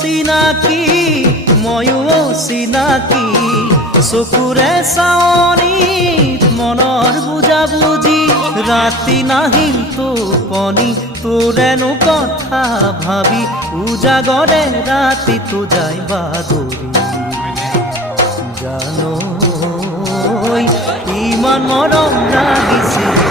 চিনাকি ময়ো চিনাকি চকুৰে চাৱনিত মনৰ বুজাবুজি ৰাতি নাহিল টোপনি তোৰেনো কথা ভাবি উজাগৰে ৰাতিটো যায় বাগৰি জানো ইমান মৰম লাগিছিল